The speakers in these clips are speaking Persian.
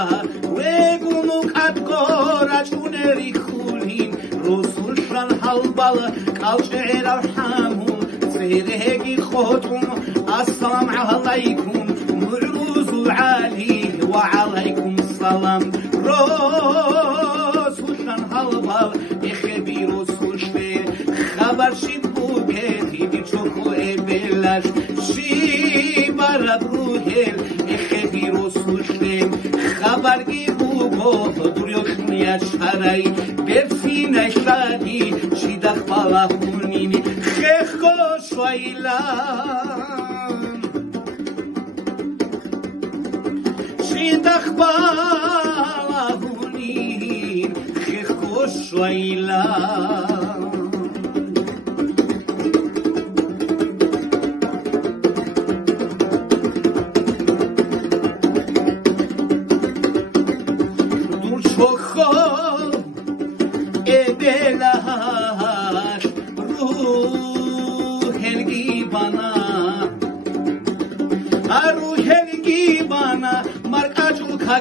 ხალბა ვეგუნუ კატკორა ჩუნერი ხულინ რუსულ შან ჰალბალ კალჭერა ჰამუ ზერეგი ხოტუმ ასალამ ალაიკუმ მურუზულ ალი ვა ალაიკუმ სალამ რუსულ შან ჰალბალ ეხები რუსულ შვე ხაბარში ბუგეთი ჩოქო ებელაშ შიბარა ბრუჰელ ეხები რუსულ შვე ხაბარგი ბუგო დურიოხნია შარაი ბერცინა შადი შიდახბალა ხუნინი ხეხო შვაილა შიდახბალა ხუნინი ხეხო შვაილა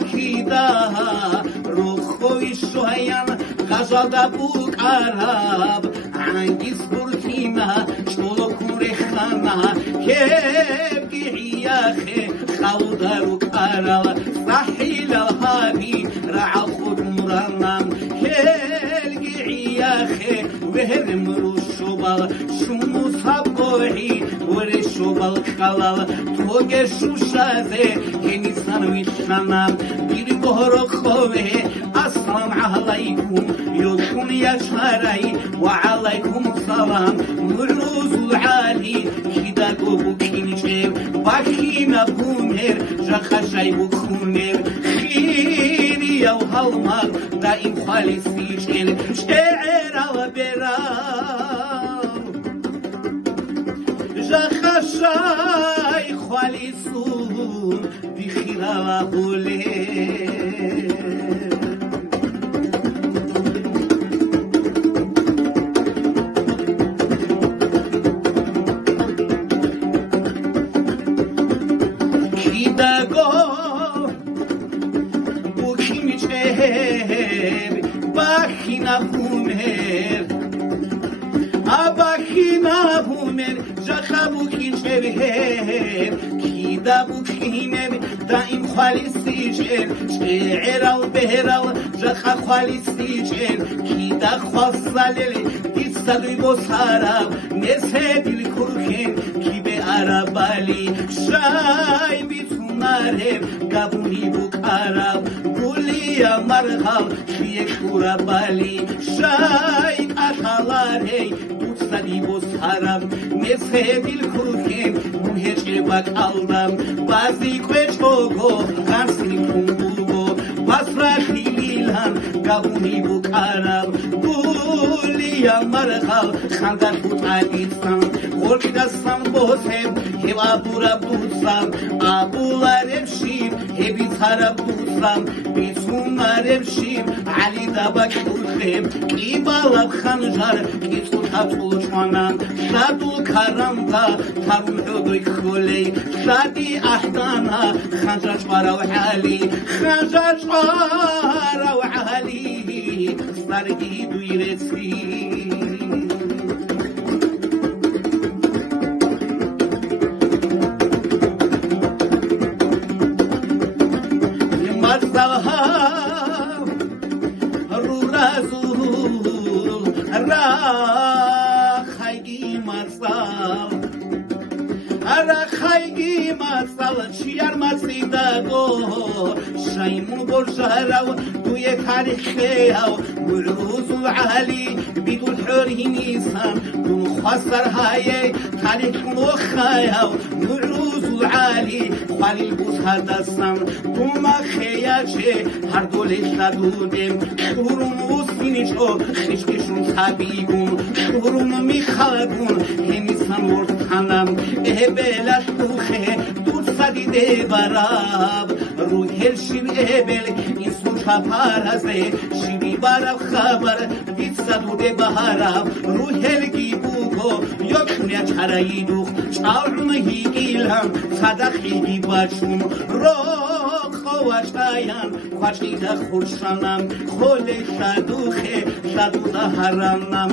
ხიდა როხოი შოიან ხაზალდა ბუკარაბ ანგის ბურთინა შოლოქურე ხანა ქებგიახე ხაუდარუ კარალ საჰილა ჰაბი რაახუდ მურანამ ქელგიახე ვერმრუ შობალ შუმუ საბგოი ვერე შობალ ხალალ თოგე შუშაზე კენისან ვიშანამ ბირი გორო ხოვე ასლამ ალაიკუმ იოშუნ იაშარაი ვა ალაიკუმ სალამ მურუზულ ალი ხიდაგო ბუკინჭე ბახინა ბუნერ ჟახაშაი ბუქუნერ ხირი აუ ჰალმალ და იმ ხალისი ჭელ შერა ბერა ჟახაშაი ხალისუნ დიხირა ბულე ქიდაგო ბუქიმიჭე ბახინა ბუნერ აბახინა ბუნერ ჟახაბუქინჭე ქიდა ბუქინებ და იმ ხალისი ჭერ ჭერალ ბერალ ჟახა ხალისი ჭერ ქიდა ხვალსალელი ისადრი ბოსარა მესედილ ქურხენ ქიბე არაბალი შაი ბიცუნარე გაბუნი ბუკარა გულია მარხალ შიექურაბალი შაი კახალარე უსადი ბოსარა მესედილ ქურხენ მუჰეჭება კალდამ ბაზი კვეჭოგო განსი კუმბულგო ბასრახილილან გაბუნი ბუკარა გულია მარხალ ხანდან ბუტალისან გორკიდა სამბოსებ ჰევაბურა ბუსამ აბულარებში ჰებიცარა ბუსამ ბიცუნარებში ალი დაბაკურხებ კიბალა ხანჟარ კიცხუთა წულჩვანან შადულ ქარამდა თარუნდოი ხოლე შადი ახდანა ხანჟაჭვარავ ალი ხანჟაჭვარავ ალი სტარგი დუირეცი شايمون برشهراو دوی تاریخیاو مروزو عالی بیدو حری نیسان دون خسر های تاریخ مخیاو مروزو عالی خالی بوس هدستان دون خیاچه هر دولش دادودم شورون وسینیشو خشکشون خبیگون شورون میخوادون هنیسان ورد خانم بلاش دوخه دور سدیده براب روحل شیب ابل این سوچا پارزه شیبی براب خبر دید سدوده بهاراب روحل گیبوگو یکنیا چرایی دوخ چاورمهی گیلم صدخی باشون روخ واشتایم خوشی دا خورشانم خوله شدوخه شدودا هرانم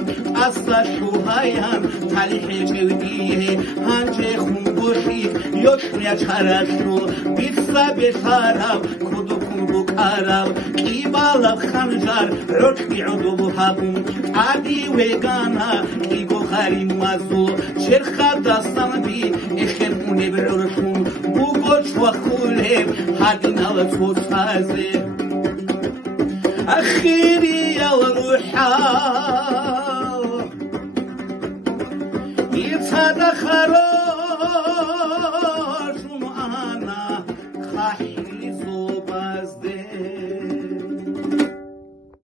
اصلا شوهایم تاریخ جودیه هنچه خون بوشی یوشنیا چرشو بیتسا بشارم کدو کنبو کارم کیبالب خنجر رکبی عدو بحبون عادی ویگانا کیگو خریم مزو چرخ دستم بی اخمونه برشون بوگوش و خوله هادین على سازه أخيري يا روحا يتصدى خروج